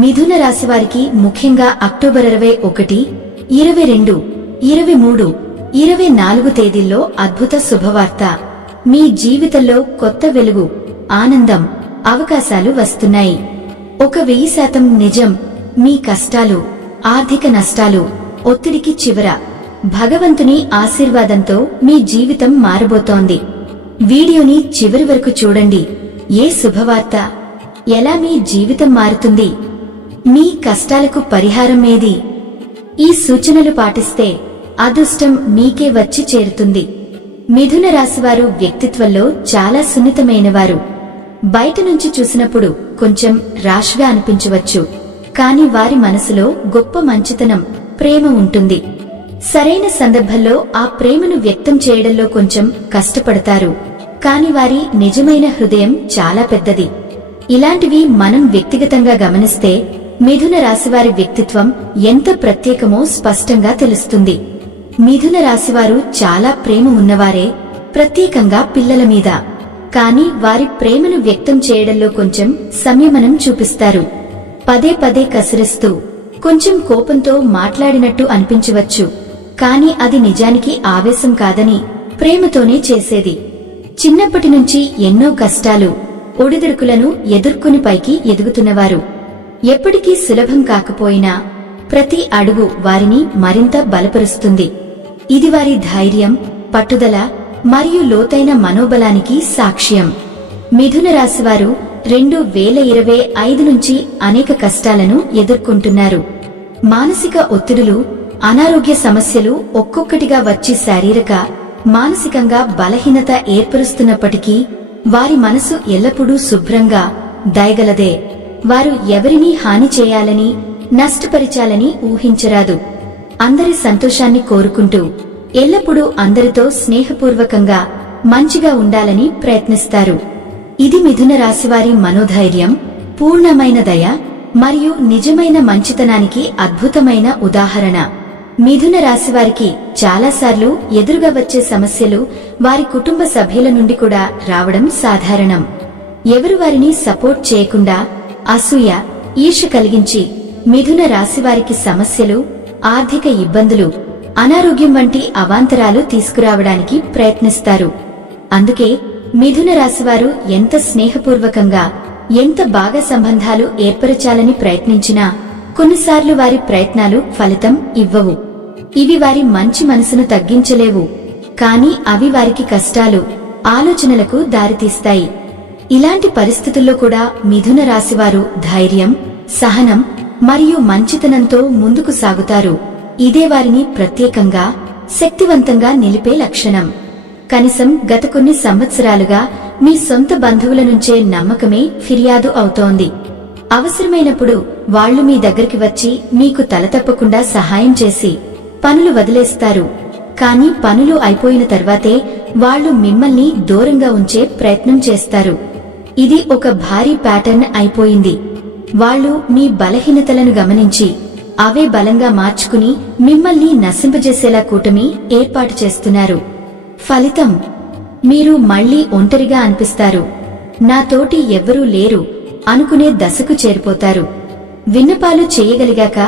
మిథున రాశి వారికి ముఖ్యంగా అక్టోబర్ 21, 22, 23, 24 తేదీల్లో అద్భుత శుభవార్త. మీ జీవితంలో కొత్త వెలుగు, ఆనందం, అవకాశాలు వస్తున్నాయి. 1000% నిజం. మీ కష్టాలు, ఆర్థిక నష్టాలు, ఒత్తిడికి చివర. భగవంతుని ఆశీర్వాదంతో మీ జీవితం మారబోతోంది. వీడియోని చివరి వరకు చూడండి. ఏ శుభవార్త, ఎలా మీ జీవితం మారుతుంది, మీ కష్టాలకు పరిహారం ఏది? ఈ సూచనలు పాటిస్తే అదృష్టం మీకే వచ్చి చేరుతుంది. మిథున రాశివారు వ్యక్తిత్వంలో చాలా సున్నితమైనవారు. బయట నుంచి చూసినప్పుడు కొంచెం రాష్గా అనిపించవచ్చు, కాని వారి మనసులో గొప్ప మంచితనం, ప్రేమ ఉంటుంది. సరైన సందర్భంలో ఆ ప్రేమను వ్యక్తం చేయడంలో కొంచెం కష్టపడతారు, కాని వారి నిజమైన హృదయం చాలా పెద్దది. ఇలాంటివి మనం వ్యక్తిగతంగా గమనిస్తే మిథున రాశివారి వ్యక్తిత్వం ఎంత ప్రత్యేకమో స్పష్టంగా తెలుస్తుంది. మిథున రాశివారు చాలా ప్రేమ ఉన్నవారే, ప్రత్యేకంగా పిల్లల మీద. కాని వారి ప్రేమను వ్యక్తం చేయడంలో కొంచెం సంయమనం చూపిస్తారు. పదే పదే కసిరిస్తూ, కొంచెం కోపంతో మాట్లాడినట్టు అనిపించవచ్చు, కాని అది నిజానికి ఆవేశం కాదని ప్రేమతోనే చేసేది. చిన్నప్పటి నుంచి ఎన్నో కష్టాలు, ఒడిదుడుకులను ఎదుర్కొని పైకి ఎదుగుతున్నవారు. ఎప్పటికీ సులభం కాకపోయినా ప్రతి అడుగు వారిని మరింత బలపరుస్తుంది. ఇది వారి ధైర్యం, పట్టుదల మరియు లోతైన మనోబలానికి సాక్ష్యం. మిథున రాశివారు 2025 నుంచి అనేక కష్టాలను ఎదుర్కొంటున్నారు. మానసిక ఒత్తిడులు, అనారోగ్య సమస్యలు ఒక్కొక్కటిగా వచ్చి శారీరక, మానసికంగా బలహీనత ఏర్పరుస్తున్నప్పటికీ వారి మనసు ఎల్లప్పుడూ శుభ్రంగా, దయగలదే. వారు ఎవరినీ హాని చేయాలని, నష్టపరిచాలని ఊహించరాదు. అందరి సంతోషాన్ని కోరుకుంటూ ఎల్లప్పుడూ అందరితో స్నేహపూర్వకంగా, మంచిగా ఉండాలని ప్రయత్నిస్తారు. ఇది మిథున రాశివారి మనోధైర్యం, పూర్ణమైన దయ మరియు నిజమైన మంచితనానికి అద్భుతమైన ఉదాహరణ. మిథున రాశివారికి చాలాసార్లు ఎదురుగా వచ్చే సమస్యలు వారి కుటుంబ సభ్యుల నుండి కూడా రావడం సాధారణం. ఎవరు వారిని సపోర్ట్ చేయకుండా అసూయ, ఈర్ష్య కలిగించి మిథున రాశివారికి సమస్యలు, ఆర్థిక ఇబ్బందులు, అనారోగ్యం వంటి అవాంతరాలు తీసుకురావడానికి ప్రయత్నిస్తారు. అందుకే మిథున రాశివారు ఎంత స్నేహపూర్వకంగా, ఎంత బాగా సంబంధాలు ఏర్పరచాలని ప్రయత్నించినా కొన్నిసార్లు వారి ప్రయత్నాలు ఫలితం ఇవ్వవు. ఇవి వారి మంచి మనసును తగ్గించలేవు, కాని అవి వారికి కష్టాలు, ఆలోచనలకు దారితీస్తాయి. ఇలాంటి పరిస్థితుల్లో కూడా మిథున రాశివారు ధైర్యం, సహనం మరియు మంచితనంతో ముందుకు సాగుతారు. ఇదే వారిని ప్రత్యేకంగా, శక్తివంతంగా నిలిపే లక్షణం. కనీసం గత కొన్ని సంవత్సరాలుగా మీ సొంత బంధువుల నుంచే నమ్మకమే ఫిర్యాదు అవుతోంది. అవసరమైనప్పుడు వాళ్లు మీ దగ్గరికి వచ్చి మీకు తలతప్పకుండా సహాయం చేసి పనులు వదిలేస్తారు. కాని పనులు అయిపోయిన తర్వాతే వాళ్లు మిమ్మల్ని దూరంగా ఉంచే ప్రయత్నం చేస్తారు. ఇది ఒక భారీ ప్యాటర్న్ అయిపోయింది. వాళ్లు మీ బలహీనతలను గమనించి అవే బలంగా మార్చుకుని మిమ్మల్ని నశింపజేసేలా కూటమి ఏర్పాటు చేస్తున్నారు. ఫలితం, మీరు మళ్లీ ఒంటరిగా అనిపిస్తారు. నాతోటి ఎవ్వరూ లేరు అనుకునే దశకు చేరిపోతారు. విన్నపాలు చేయగలిగాక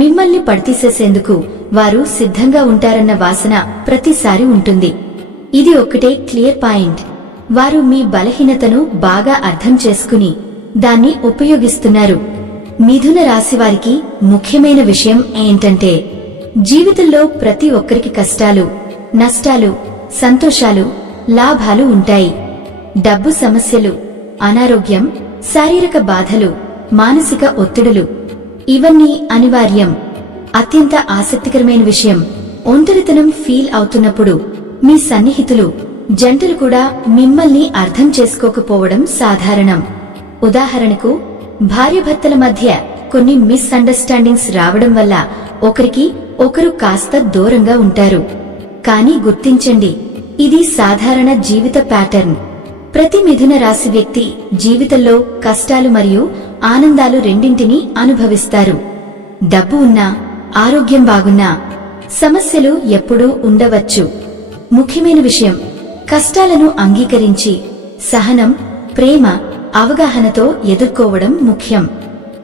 మిమ్మల్ని పడితీసేసేందుకు వారు సిద్ధంగా ఉంటారన్న వాసన ప్రతిసారి ఉంటుంది. ఇది ఒక్కటే క్లియర్ పాయింట్. వారు మీ బలహీనతను బాగా అర్థం చేసుకుని దాన్ని ఉపయోగిస్తున్నారు. మిథున రాశివారికి ముఖ్యమైన విషయం ఏంటంటే, జీవితంలో ప్రతి ఒక్కరికి కష్టాలు, నష్టాలు, సంతోషాలు, లాభాలు ఉంటాయి. డబ్బు సమస్యలు, అనారోగ్యం, శారీరక బాధలు, మానసిక ఒత్తిడులు, ఇవన్నీ అనివార్యం. అత్యంత ఆసక్తికరమైన విషయం, ఒంటరితనం ఫీల్ అవుతున్నప్పుడు మీ సన్నిహితులు, జంటలు కూడా మిమ్మల్ని అర్థం చేసుకోకపోవడం సాధారణం. ఉదాహరణకు, భార్యాభర్తల మధ్య కొన్ని మిస్అండర్స్టాండింగ్స్ రావడం వల్ల ఒకరికి ఒకరు కాస్త దూరంగా ఉంటారు. కానీ గుర్తించండి, ఇది సాధారణ జీవిత ప్యాటర్న్. ప్రతి మిథున రాశి వ్యక్తి జీవితంలో కష్టాలు మరియు ఆనందాలు రెండింటినీ అనుభవిస్తారు. డబ్బు ఉన్నా, ఆరోగ్యం బాగున్నా సమస్యలు ఎప్పుడూ ఉండవచ్చు. ముఖ్యమైన విషయం, కష్టాలను అంగీకరించి సహనం, ప్రేమ, అవగాహనతో ఎదుర్కోవడం ముఖ్యం.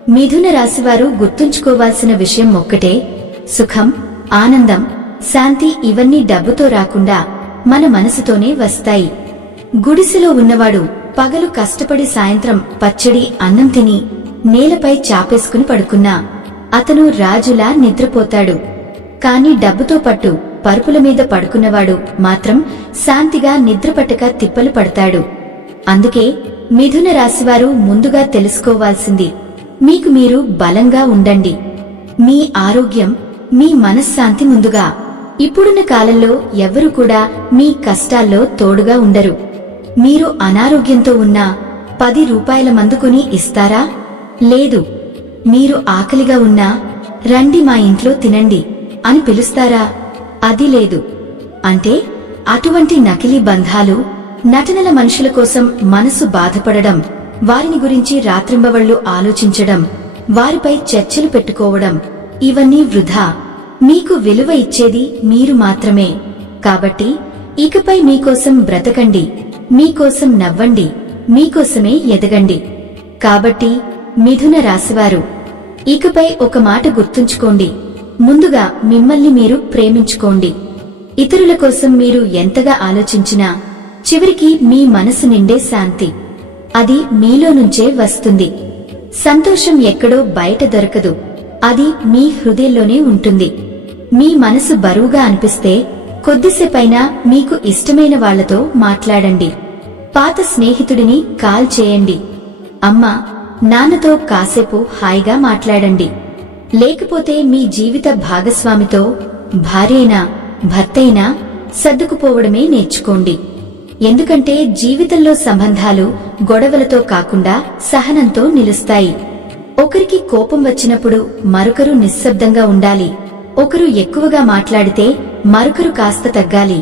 మిథున రాశివారు గుర్తుంచుకోవాల్సిన విషయం ఒక్కటే, సుఖం, ఆనందం, శాంతి ఇవన్నీ డబ్బుతో రాకుండా మన మనసుతోనే వస్తాయి. గుడిసెలో ఉన్నవాడు పగలు కష్టపడి సాయంత్రం పచ్చడి అన్నం తిని నేలపై చాపేసుకుని పడుకున్నా అతను రాజులా నిద్రపోతాడు. కాని డబ్బుతో పట్టు పరుపుల మీద పడుకున్నవాడు మాత్రం శాంతిగా నిద్రపట్టక తిప్పలు పడతాడు. అందుకే మిథున రాశివారు ముందుగా తెలుసుకోవాల్సింది, మీకు మీరు బలంగా ఉండండి. మీ ఆరోగ్యం, మీ మనశ్శాంతి ముందుగా. ఇప్పుడున్న కాలంలో ఎవ్వరూ కూడా మీ కష్టాల్లో తోడుగా ఉండరు. మీరు అనారోగ్యంతో ఉన్నా 10 రూపాయల మందు కొని ఇస్తారా? లేదు. మీరు ఆకలిగా ఉన్నా రండి మా ఇంట్లో తినండి అని పిలుస్తారా? అది లేదు. అంటే అటువంటి నకిలీ బంధాలు, నటనల మనుషుల కోసం మనసు బాధపడడం, వారిని గురించి రాత్రింబవళ్లు ఆలోచించడం, వారిపై చర్చలు పెట్టుకోవడం ఇవన్నీ వృధా. మీకు విలువ ఇచ్చేది మీరు మాత్రమే. కాబట్టి ఇకపై మీకోసం బ్రతకండి, మీకోసం నవ్వండి, మీకోసమే ఎదగండి. కాబట్టి మిథున రాశివారు ఇకపై ఒక మాట గుర్తుంచుకోండి, ముందుగా మిమ్మల్ని మీరు ప్రేమించుకోండి. ఇతరుల కోసం మీరు ఎంతగా ఆలోచించినా చివరికి మీ మనసు నిండే శాంతి అది మీలో నుంచే వస్తుంది. సంతోషం ఎక్కడో బయట దొరకదు, అది మీ హృదయంలోనే ఉంటుంది. మీ మనసు బరువుగా అనిపిస్తే కొద్దిసేపైనా మీకు ఇష్టమైన వాళ్లతో మాట్లాడండి. పాత స్నేహితుడిని కాల్ చేయండి. అమ్మా, నాన్నతో కాసేపు హాయిగా మాట్లాడండి. లేకపోతే మీ జీవిత భాగస్వామితో, భార్యైనా భర్తైనా సర్దుకుపోవడమే నేర్చుకోండి. ఎందుకంటే జీవితంలో సంబంధాలు గొడవలతో కాకుండా సహనంతో నిలుస్తాయి. ఒకరికి కోపం వచ్చినప్పుడు మరొకరు నిశ్శబ్దంగా ఉండాలి. ఒకరు ఎక్కువగా మాట్లాడితే మరొకరు కాస్త తగ్గాలి.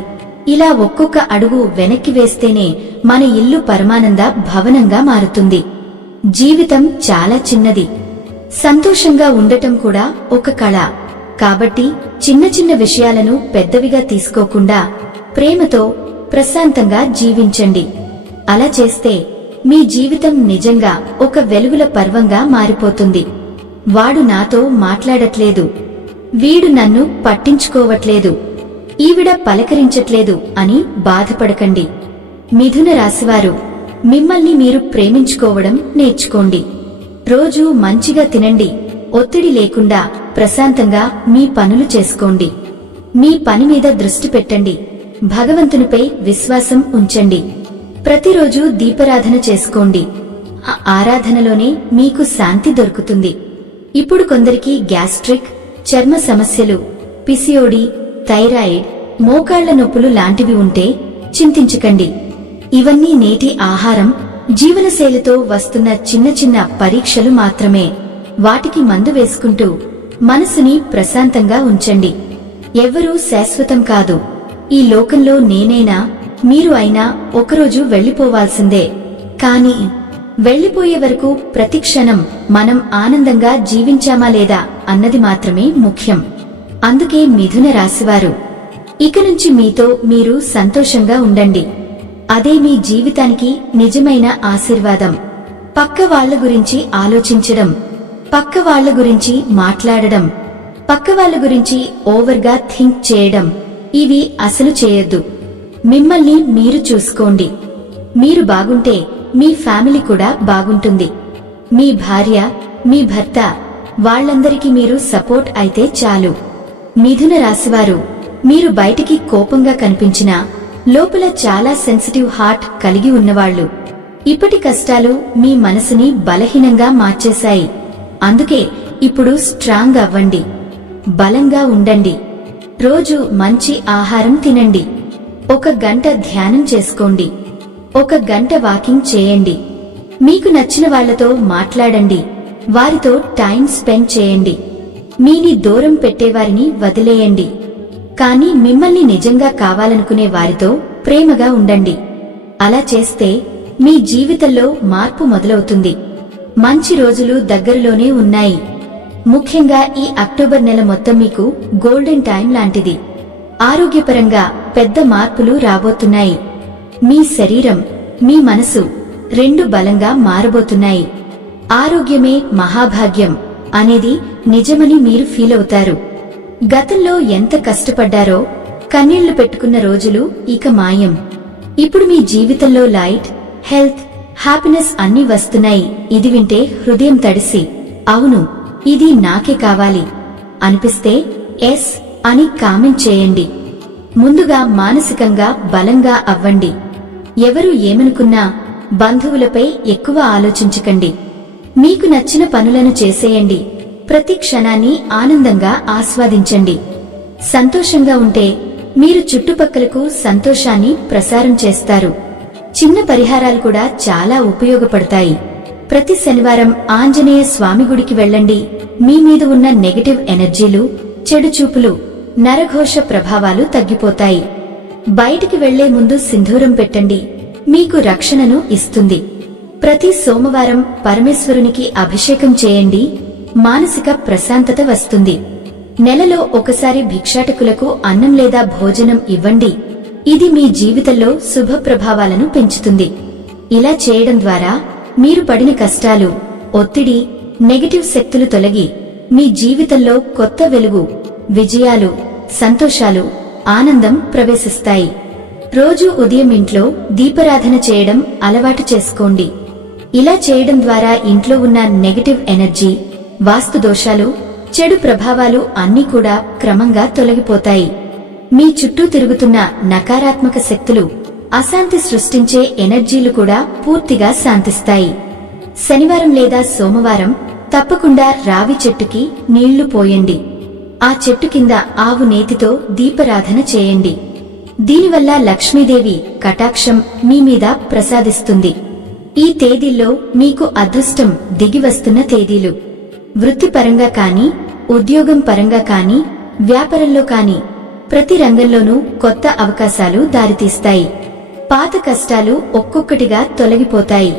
ఇలా ఒక్కొక్క అడుగు వెనక్కి వేస్తేనే మన ఇల్లు పరమానంద భవనంగా మారుతుంది. జీవితం చాలా చిన్నది. సంతోషంగా ఉండటం కూడా ఒక కళ. కాబట్టి చిన్న చిన్న విషయాలను పెద్దవిగా తీసుకోకుండా ప్రేమతో ప్రశాంతంగా జీవించండి. అలా చేస్తే మీ జీవితం నిజంగా ఒక వెలుగుల పర్వంగా మారిపోతుంది. వాడు నాతో మాట్లాడట్లేదు, వీడు నన్ను పట్టించుకోవట్లేదు, ఈవిడ పలకరించట్లేదు అని బాధపడకండి. మిథున రాశివారు మిమ్మల్ని మీరు ప్రేమించుకోవడం నేర్చుకోండి. రోజూ మంచిగా తినండి, ఒత్తిడి లేకుండా ప్రశాంతంగా మీ పనులు చేసుకోండి. మీ పని మీద దృష్టి పెట్టండి, భగవంతునిపై విశ్వాసం ఉంచండి. ప్రతిరోజు దీపారాధన చేసుకోండి. ఆ ఆరాధనలోనే మీకు శాంతి దొరుకుతుంది. ఇప్పుడు కొందరికి గ్యాస్ట్రిక్, చర్మ సమస్యలు, పిసిఓడి, థైరాయిడ్, మోకాళ్ల నొప్పులు లాంటివి ఉంటే చింతించకండి. ఇవన్నీ నేటి ఆహారం, జీవనశైలితో వస్తున్న చిన్న చిన్న పరీక్షలు మాత్రమే. వాటికి మందు వేసుకుంటూ మనసుని ప్రశాంతంగా ఉంచండి. ఎవ్వరూ శాశ్వతం కాదు. ఈ లోకంలో నేనైనా మీరు అయినా ఒకరోజు వెళ్లిపోవాల్సిందే. కాని వెళ్లిపోయే వరకు ప్రతిక్షణం మనం ఆనందంగా జీవించామా లేదా అన్నది మాత్రమే ముఖ్యం. అందుకే మిథున రాశివారు ఇక నుంచి మీతో మీరు సంతోషంగా ఉండండి. అదే మీ జీవితానికి నిజమైన ఆశీర్వాదం. పక్క వాళ్ల గురించి ఆలోచించడం, పక్క వాళ్ల గురించి మాట్లాడడం, పక్క వాళ్ల గురించి ఓవర్గా థింక్ చేయడం ఇవి అసలు చేయొద్దు. మిమ్మల్ని మీరు చూసుకోండి. మీరు బాగుంటే మీ ఫ్యామిలీ కూడా బాగుంటుంది. మీ భార్య, మీ భర్త వాళ్లందరికీ మీరు సపోర్ట్ అయితే చాలు. మిథున రాశివారు మీరు బయటికి కోపంగా కనిపించినా లోపల చాలా సెన్సిటివ్ హార్ట్ కలిగి ఉన్నవాళ్లు. ఇప్పటి కష్టాలు మీ మనసుని బలహీనంగా మార్చేశాయి. అందుకే ఇప్పుడు స్ట్రాంగ్ అవ్వండి, బలంగా ఉండండి. రోజు మంచి ఆహారం తినండి. 1 గంట ధ్యానం చేసుకోండి. 1 గంట వాకింగ్ చేయండి. మీకు నచ్చిన వాళ్లతో మాట్లాడండి. వారితో టైం స్పెండ్ చేయండి. మీని దూరం పెట్టేవారిని వదిలేయండి. కానీ మిమ్మల్ని నిజంగా కావాలనుకునే వారితో ప్రేమగా ఉండండి. అలా చేస్తే మీ జీవితంలో మార్పు మొదలవుతుంది. మంచి రోజులు దగ్గరలోనే ఉన్నాయి. ముఖ్యంగా ఈ అక్టోబర్ నెల మొత్తం మీకు గోల్డెన్ టైం లాంటిది. ఆరోగ్యపరంగా పెద్ద మార్పులు రాబోతున్నాయి. మీ శరీరం, మీ మనసు 2 బలంగా మారబోతున్నాయి. ఆరోగ్యమే మహాభాగ్యం అనేది నిజమని మీరు ఫీల్ అవుతారు. గతంలో ఎంత కష్టపడ్డారో, కన్నీళ్లు పెట్టుకున్న రోజులు ఇక మాయం. ఇప్పుడు మీ జీవితంలో లైట్, హెల్త్, హ్యాపీనెస్ అన్నీ వస్తున్నాయి. ఇది వింటే హృదయం తడిసి అవును ఇది నాకే కావాలి అనిపిస్తే ఎస్ అని కామెంట్ చేయండి. ముందుగా మానసికంగా బలంగా అవ్వండి. ఎవరు ఏమనుకున్నా బంధువులపై ఎక్కువ ఆలోచించకండి. మీకు నచ్చిన పనులను చేసేయండి. ప్రతి క్షణాన్ని ఆనందంగా ఆస్వాదించండి. సంతోషంగా ఉంటే మీరు చుట్టుపక్కలకు సంతోషాన్ని ప్రసారం చేస్తారు. చిన్న పరిహారాలు కూడా చాలా ఉపయోగపడతాయి. ప్రతి శనివారం ఆంజనేయ స్వామి గుడికి వెళ్ళండి. మీ మీద ఉన్న నెగటివ్ ఎనర్జీలు, చెడు చూపులు, నరఘోష ప్రభావాలు తగ్గిపోతాయి. బయటికి వెళ్లే ముందు సింధూరం పెట్టండి, మీకు రక్షణను ఇస్తుంది. ప్రతి సోమవారం పరమేశ్వరునికి అభిషేకం చేయండి, మానసిక ప్రశాంతత వస్తుంది. నెలలో ఒకసారి భిక్షాటకులకు అన్నం లేదా భోజనం ఇవ్వండి. ఇది మీ జీవితంలో శుభ ప్రభావాలను పెంచుతుంది. ఇలా చేయడం ద్వారా మీరు పడిన కష్టాలు, ఒత్తిడి, నెగటివ్ శక్తులు తొలగి మీ జీవితంలో కొత్త వెలుగు, విజయాలు, సంతోషాలు, ఆనందం ప్రవేశిస్తాయి. రోజు ఉదయం ఇంట్లో దీపారాధన చేయడం అలవాటు చేసుకోండి. ఇలా చేయడం ద్వారా ఇంట్లో ఉన్న నెగటివ్ ఎనర్జీ, వాస్తు దోషాలు, చెడు ప్రభావాలు అన్నీ కూడా క్రమంగా తొలగిపోతాయి. మీ చుట్టూ తిరుగుతున్న నకారాత్మక శక్తులు, అశాంతి సృష్టించే ఎనర్జీలు కూడా పూర్తిగా శాంతిస్తాయి. శనివారం లేదా సోమవారం తప్పకుండా రావి చెట్టుకి నీళ్లు పోయండి. ఆ చెట్టు కింద ఆవు నేతితో దీపారాధన చేయండి. దీనివల్ల లక్ష్మీదేవి కటాక్షం మీ మీద ప్రసాదిస్తుంది. ఈ తేదీల్లో మీకు అదృష్టం దిగివస్తున్న తేదీలు. వృత్తిపరంగా కాని, ఉద్యోగం పరంగా కాని, వ్యాపారంలో కాని ప్రతి రంగంలోనూ కొత్త అవకాశాలు దారితీస్తాయి. పాత కష్టాలు ఒక్కొక్కటిగా తొలగిపోతాయి.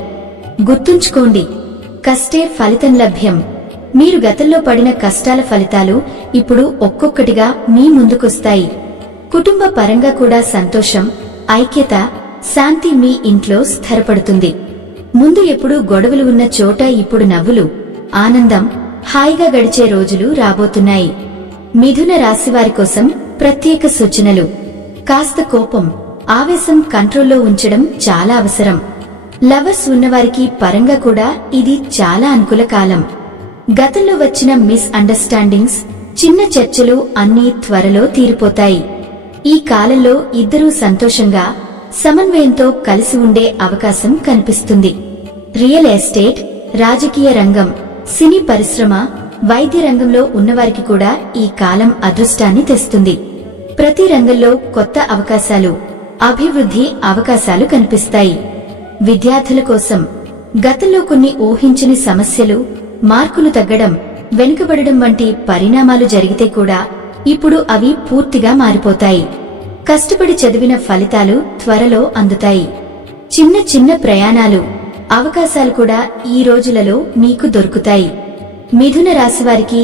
గుర్తుంచుకోండి, కష్టే ఫలితం లభ్యం. మీరు గతంలో పడిన కష్టాల ఫలితాలు ఇప్పుడు ఒక్కొక్కటిగా మీ ముందుకొస్తాయి. కుటుంబ పరంగా కూడా సంతోషం, ఐక్యత, శాంతి మీ ఇంట్లో స్థిరపడుతుంది. ముందు ఎప్పుడూ గొడవలు ఉన్న చోట ఇప్పుడు నవ్వులు, ఆనందం, హాయిగా గడిచే రోజులు రాబోతున్నాయి. మిథున రాశివారి కోసం ప్రత్యేక సూచనలు. కాస్త కోపం, ఆవేశం కంట్రోల్లో ఉంచడం చాలా అవసరం. లవర్స్ ఉన్నవారికి పరంగా కూడా ఇది చాలా అనుకూల కాలం. గతంలో వచ్చిన మిస్ అండర్స్టాండింగ్స్, చిన్న చర్చలు అన్నీ త్వరలో తీరిపోతాయి. ఈ కాలంలో ఇద్దరూ సంతోషంగా, సమన్వయంతో కలిసి ఉండే అవకాశం కనిపిస్తుంది. రియల్ ఎస్టేట్, రాజకీయ రంగం, సినీ పరిశ్రమ, వైద్య రంగంలో ఉన్నవారికి కూడా ఈ కాలం అదృష్టాన్ని తెస్తుంది. ప్రతి రంగంలో కొత్త అవకాశాలు, అభివృద్ధి అవకాశాలు కనిపిస్తాయి. విద్యార్థుల కోసం గతంలో కొన్ని ఊహించని సమస్యలు, మార్కులు తగ్గడం, వెనుకబడడం వంటి పరిణామాలు జరిగితే కూడా ఇప్పుడు అవి పూర్తిగా మారిపోతాయి. కష్టపడి చదివిన ఫలితాలు త్వరలో అందుతాయి. చిన్న చిన్న ప్రయాణాలు, అవకాశాలు కూడా ఈ రోజులలో మీకు దొరుకుతాయి. మిథున రాశివారికి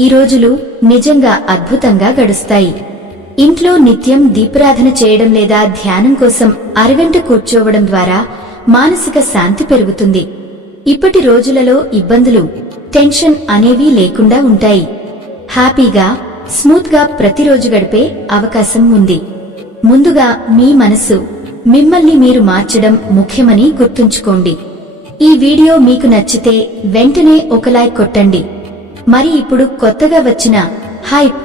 ఈ రోజులు నిజంగా అద్భుతంగా గడుస్తాయి. ఇంట్లో నిత్యం దీపారాధన చేయడం లేదా ధ్యానం కోసం అరగంట కూర్చోవడం ద్వారా మానసిక శాంతి పెరుగుతుంది. ఇప్పటి రోజులలో ఇబ్బందులు, టెన్షన్ అనేవి లేకుండా ఉంటాయి. హ్యాపీగా, స్మూత్ గా ప్రతిరోజు గడిపే అవకాశం ఉంది. ముందుగా మీ మనసు, మిమ్మల్ని మీరు మార్చడం ముఖ్యమని గుర్తుంచుకోండి. ఈ వీడియో మీకు నచ్చితే వెంటనే ఒక లైక్ కొట్టండి. మరి ఇప్పుడు కొత్తగా వచ్చిన హైప్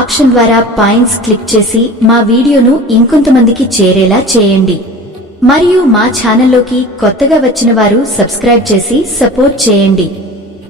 ఆప్షన్ ద్వారా పాయింట్స్ క్లిక్ చేసి మా వీడియోను ఇంకొంతమందికి చేరేలా చేయండి. మరియు మా ఛానల్లోకి కొత్తగా వచ్చిన వారు సబ్స్క్రైబ్ చేసి సపోర్ట్ చేయండి.